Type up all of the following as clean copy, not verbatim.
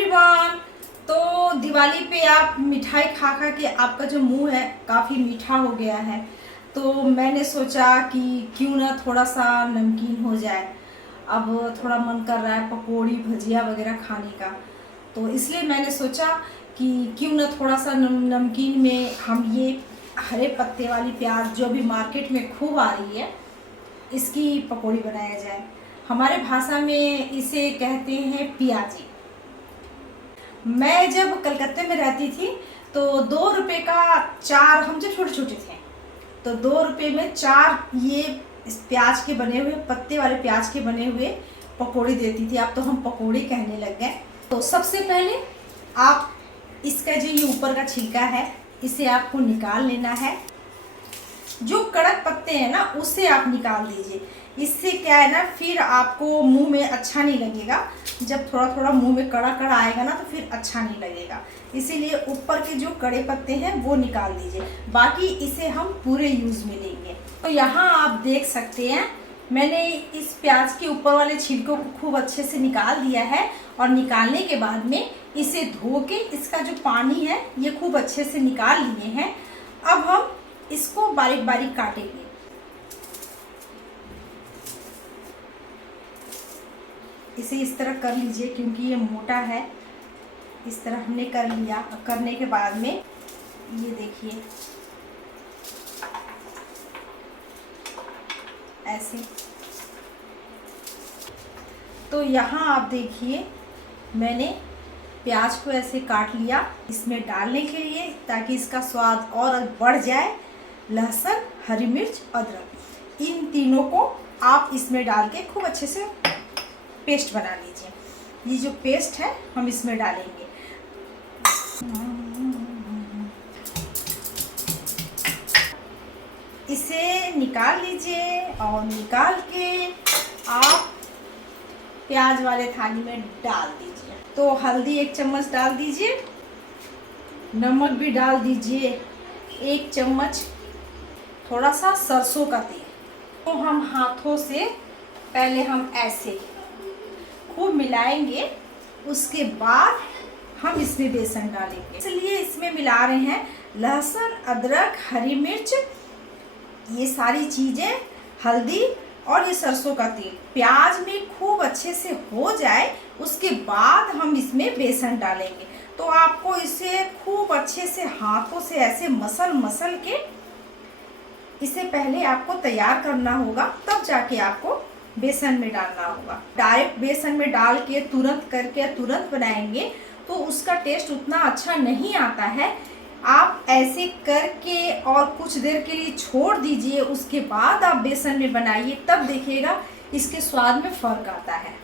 Everyone. तो दिवाली पे आप मिठाई खा खा के आपका जो मुंह है काफ़ी मीठा हो गया है, तो मैंने सोचा कि क्यों ना थोड़ा सा नमकीन हो जाए। अब थोड़ा मन कर रहा है पकौड़ी भजिया वगैरह खाने का, तो इसलिए मैंने सोचा कि क्यों ना थोड़ा सा नमकीन में हम ये हरे पत्ते वाली प्याज जो अभी मार्केट में खूब आ रही है, इसकी पकौड़ी बनाया जाए। हमारे भाषा में इसे कहते हैं पियाजी। मैं जब कलकत्ते में रहती थी तो 2 रुपये का 4, हम जब छोटे छोटे थे तो 2 रुपये में 4 ये इस प्याज के बने हुए, पत्ते वाले प्याज के बने हुए पकौड़ी देती थी। अब तो हम पकौड़ी कहने लग गए। तो सबसे पहले आप इसका जो ये ऊपर का छिलका है इसे आपको निकाल लेना है। जो कड़क पत्ते हैं ना उसे आप निकाल दीजिए। इससे क्या है ना, फिर आपको मुंह में अच्छा नहीं लगेगा। जब थोड़ा थोड़ा मुंह में कड़ा कड़ा आएगा ना तो फिर अच्छा नहीं लगेगा। इसीलिए ऊपर के जो कड़े पत्ते हैं वो निकाल दीजिए, बाकी इसे हम पूरे यूज़ में लेंगे। तो यहाँ आप देख सकते हैं मैंने इस प्याज के ऊपर वाले छिलकों को खूब अच्छे से निकाल दिया है, और निकालने के बाद में इसे धो के इसका जो पानी है ये खूब अच्छे से निकाल लिए हैं। अब हम इसको बारीक बारीक काटेंगे। इसे इस तरह कर लीजिए क्योंकि ये मोटा है। इस तरह हमने कर लिया। करने के बाद में ये देखिए ऐसे। तो यहाँ आप देखिए मैंने प्याज को ऐसे काट लिया इसमें डालने के लिए, ताकि इसका स्वाद और बढ़ जाए। लहसुन, हरी मिर्च, अदरक, इन तीनों को आप इसमें डाल के खूब अच्छे से पेस्ट बना लीजिए। ये जो पेस्ट है हम इसमें डालेंगे। इसे निकाल लीजिए और निकाल के आप प्याज वाले थाली में डाल दीजिए। तो हल्दी 1 चम्मच डाल दीजिए, नमक भी डाल दीजिए 1 चम्मच, थोड़ा सा सरसों का तेल। तो हम हाथों से पहले हम ऐसे खूब मिलाएंगे, उसके बाद हम इसमें बेसन डालेंगे। इसलिए इसमें मिला रहे हैं लहसुन, अदरक, हरी मिर्च, ये सारी चीज़ें, हल्दी और ये सरसों का तेल प्याज में खूब अच्छे से हो जाए, उसके बाद हम इसमें बेसन डालेंगे। तो आपको इसे खूब अच्छे से हाथों से ऐसे मसल के इसे पहले आपको तैयार करना होगा, तब जाके आपको बेसन में डालना होगा। डायरेक्ट बेसन में डाल के तुरंत करके तुरंत बनाएंगे तो उसका टेस्ट उतना अच्छा नहीं आता है। आप ऐसे करके और कुछ देर के लिए छोड़ दीजिए, उसके बाद आप बेसन में बनाइए, तब देखिएगा इसके स्वाद में फ़र्क आता है।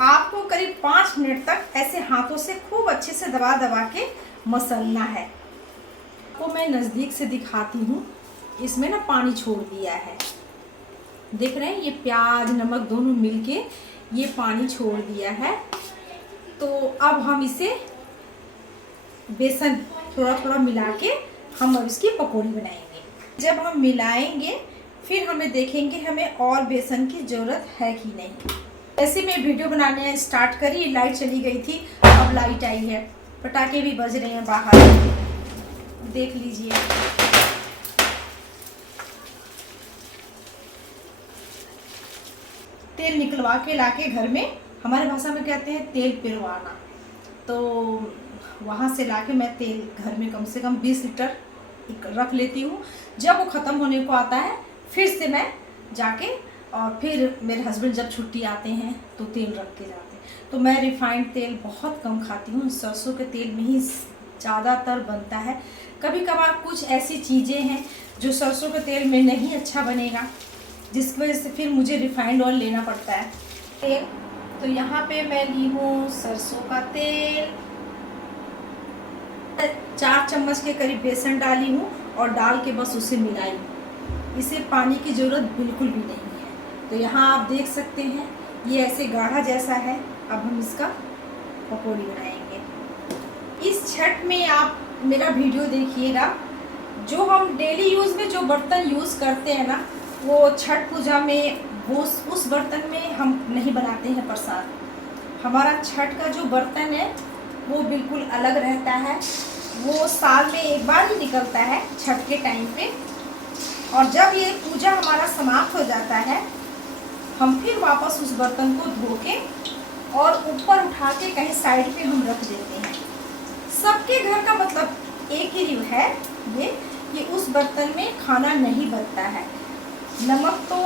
आपको करीब 5 मिनट तक ऐसे हाथों से खूब अच्छे से दबा दबा के मसलना है। आपको मैं नज़दीक से दिखाती हूँ। इसमें ना पानी छोड़ दिया है, देख रहे हैं, ये प्याज नमक दोनों मिलके ये पानी छोड़ दिया है। तो अब हम इसे बेसन थोड़ा थोड़ा मिला के हम अब इसकी पकौड़ी बनाएंगे। जब हम मिलाएंगे फिर हमें देखेंगे हमें और बेसन की ज़रूरत है कि नहीं। ऐसे में वीडियो बनाने स्टार्ट करी, लाइट चली गई थी, अब लाइट आई है, पटाखे भी बज रहे हैं बाहर, देख लीजिए। तेल निकलवा के लाके घर में, हमारे भाषा में कहते हैं तेल पिरवाना। तो वहाँ से लाके मैं तेल घर में कम से कम 20 लीटर रख लेती हूँ। जब वो ख़त्म होने को आता है फिर से मैं जाके, और फिर मेरे हस्बैंड जब छुट्टी आते हैं तो तेल रख के जाते हैं। तो मैं रिफाइंड तेल बहुत कम खाती हूँ, सरसों के तेल में ही ज़्यादातर बनता है। कभी कभार कुछ ऐसी चीज़ें हैं जो सरसों के तेल में नहीं अच्छा बनेगा, जिसकी वजह से फिर मुझे रिफाइंड ऑयल लेना पड़ता है। तो यहाँ पे मैं ली हूँ सरसों का तेल, 4 चम्मच के करीब बेसन डाली हूँ और डाल के बस उसे मिलाई। इसे पानी की ज़रूरत बिल्कुल भी नहीं है। तो यहाँ आप देख सकते हैं ये ऐसे गाढ़ा जैसा है। अब हम इसका पकौड़ी बनाएंगे। इस छठ में आप मेरा वीडियो देखिएगा। जो हम डेली यूज़ में जो बर्तन यूज़ करते हैं ना, वो छठ पूजा में वो उस बर्तन में हम नहीं बनाते हैं प्रसाद। हमारा छठ का जो बर्तन है वो बिल्कुल अलग रहता है। वो साल में एक बार ही निकलता है छठ के टाइम पे। और जब ये पूजा हमारा समाप्त हो जाता है, हम फिर वापस उस बर्तन को धो के और ऊपर उठा के कहीं साइड पे हम रख देते हैं। सबके घर का मतलब एक ही रिव है ये कि उस बर्तन में खाना नहीं बनता है। नमक तो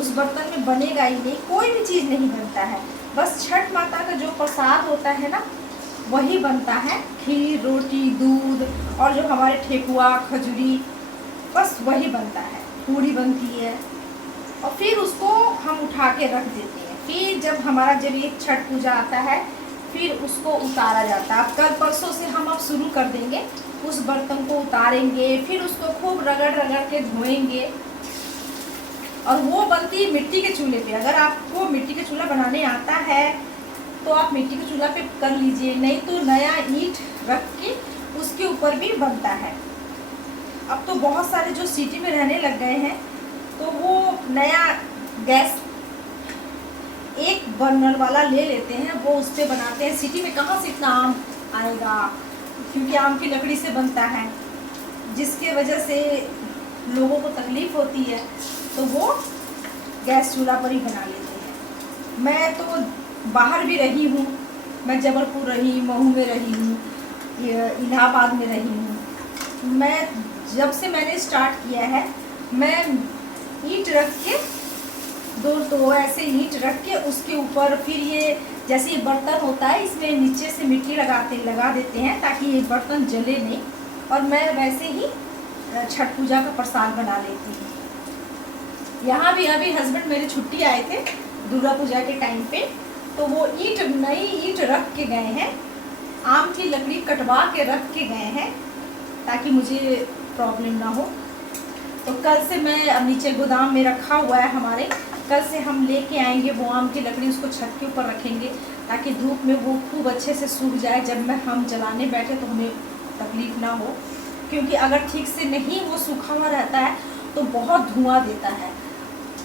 उस बर्तन में बनेगा ही नहीं, कोई भी चीज़ नहीं बनता है। बस छठ माता का जो प्रसाद होता है ना, वही बनता है। खीर, रोटी, दूध और जो हमारे ठेकुआ, खजूरी, बस वही बनता है। पूड़ी बनती है और फिर उसको हम उठा के रख देते हैं। फिर जब ये छठ पूजा आता है, फिर उसको उतारा जाता है। अब कल परसों से हम अब शुरू कर देंगे, उस बर्तन को उतारेंगे, फिर उसको खूब रगड़ रगड़ के धोएंगे। और वो बनती है मिट्टी के चूल्हे पे। अगर आपको मिट्टी का चूल्हा बनाने आता है तो आप मिट्टी के चूल्हा पे कर लीजिए, नहीं तो नया ईंट रख के उसके ऊपर भी बनता है। अब तो बहुत सारे जो सिटी में रहने लग गए हैं तो वो नया गैस एक बर्नर वाला ले लेते हैं, वो उस पर बनाते हैं। सिटी में कहाँ से इतना आम आएगा, क्योंकि आम की लकड़ी से बनता है, जिसके वजह से लोगों को तकलीफ़ होती है, तो वो गैस चूल्हा पर ही बना लेते हैं। मैं तो बाहर भी रही हूँ, मैं जबलपुर रही, महू में रही हूँ, इलाहाबाद में रही हूँ। मैं जब से मैंने स्टार्ट किया है, मैं ईंट रख के दो ऐसे ईंट रख के उसके ऊपर फिर ये जैसे ये बर्तन होता है, इसमें नीचे से मिट्टी लगा देते हैं ताकि ये बर्तन जले नहीं। और मैं वैसे ही छठ पूजा का प्रसाद बना लेती हूँ। यहाँ भी अभी हस्बैंड मेरे छुट्टी आए थे दुर्गा पूजा के टाइम पे, तो वो नई ईंट रख के गए हैं, आम की लकड़ी कटवा के रख के गए हैं ताकि मुझे प्रॉब्लम ना हो। तो कल से मैं अब नीचे गोदाम में रखा हुआ है हमारे, कल से हम लेके आएंगे वो आम की लकड़ी, उसको छत के ऊपर रखेंगे ताकि धूप में वो खूब अच्छे से सूख जाए। जब हम जलाने बैठे तो हमें तकलीफ ना हो, क्योंकि अगर ठीक से नहीं वो सूखा हुआ रहता है तो बहुत धुआं देता है।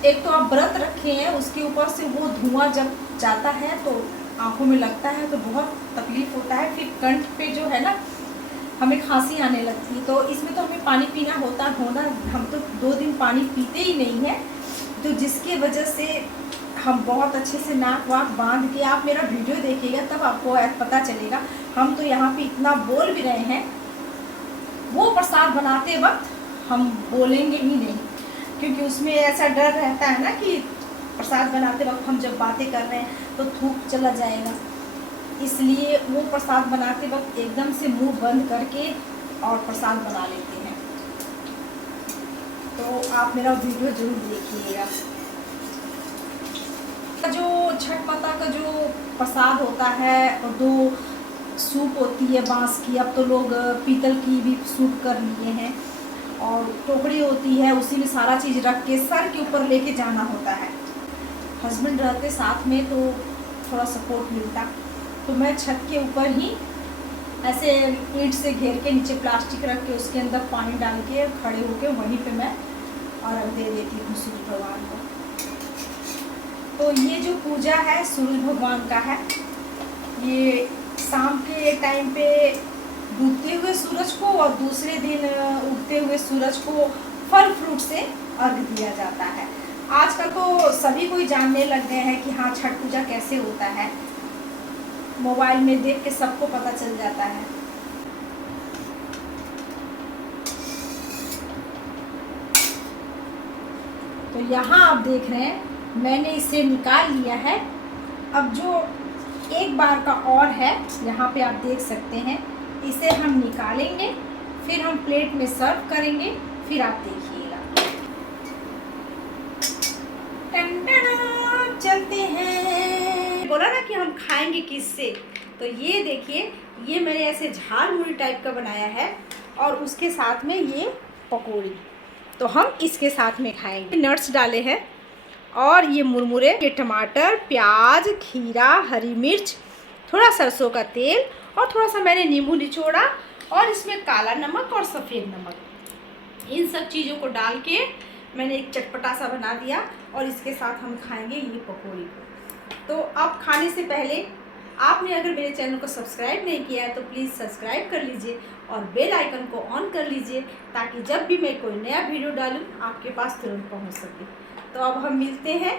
एक तो आप व्रत रखे हैं, उसके ऊपर से वो धुआं जब जाता है तो आँखों में लगता है तो बहुत तकलीफ होता है। फिर कंठ पे जो है ना, हमें खांसी आने लगती है। तो इसमें तो हमें पानी पीना होना, हम तो 2 दिन पानी पीते ही नहीं हैं, तो जिसके वजह से हम बहुत अच्छे से नाक वाक बांध के, आप मेरा वीडियो देखिएगा तब आपको पता चलेगा। हम तो यहाँ पे इतना बोल भी रहे हैं, वो प्रसाद बनाते वक्त हम बोलेंगे ही नहीं, क्योंकि उसमें ऐसा डर रहता है ना कि प्रसाद बनाते वक्त हम जब बातें कर रहे हैं तो थूक चला जाएगा। इसलिए वो प्रसाद बनाते वक्त एकदम से मुंह बंद करके और प्रसाद बना लेते हैं। तो आप मेरा वीडियो जरूर देखिएगा। जो छठ माता का जो प्रसाद होता है, और 2 सूप होती है बांस की, अब तो लोग पीतल की भी सूप कर लिए हैं, और टोकरी होती है, उसी में सारा चीज़ रख के सर के ऊपर लेके जाना होता है। हस्बैंड रहते साथ में तो थोड़ा सपोर्ट मिलता, तो मैं छत के ऊपर ही ऐसे ईंट से घेर के नीचे प्लास्टिक रख के उसके अंदर पानी डाल के खड़े होके वहीं पे मैं अर्घ दे देती हूँ सूर्य भगवान को। तो ये जो पूजा है सूर्य भगवान का है, ये शाम के टाइम पे डूबते हुए सूरज को और दूसरे दिन उगते हुए सूरज को फल फ्रूट से अर्घ दिया जाता है। आजकल तो सभी कोई जानने लग गए हैं कि हाँ छठ पूजा कैसे होता है, मोबाइल में देख के सबको पता चल जाता है। तो यहाँ आप देख रहे हैं मैंने इसे निकाल लिया है। अब जो एक बार का और है, यहाँ पे आप देख सकते हैं, इसे हम निकालेंगे, फिर हम प्लेट में सर्व करेंगे, फिर आप देखिएगा। चलते हैं, बोला ना कि हम खाएंगे किससे, तो ये देखिए, ये मैंने ऐसे झाल मुड़ी टाइप का बनाया है और उसके साथ में ये पकौड़ी, तो हम इसके साथ में खाएंगे। नट्स डाले हैं और ये मुरमुरे, ये टमाटर, प्याज, खीरा, हरी मिर्च, थोड़ा सरसों का तेल और थोड़ा सा मैंने नींबू निचोड़ा और इसमें काला नमक और सफ़ेद नमक, इन सब चीज़ों को डाल के मैंने एक चटपटा सा बना दिया और इसके साथ हम खाएंगे ये पकौड़ी को। तो अब खाने से पहले आपने अगर मेरे चैनल को सब्सक्राइब नहीं किया है तो प्लीज़ सब्सक्राइब कर लीजिए और बेल आइकन को ऑन कर लीजिए, ताकि जब भी मैं कोई नया वीडियो डालूँ आपके पास तुरंत पहुंच सके। तो अब हम मिलते हैं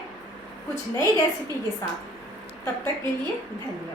कुछ नई रेसिपी के साथ, तब तक के लिए धन्यवाद।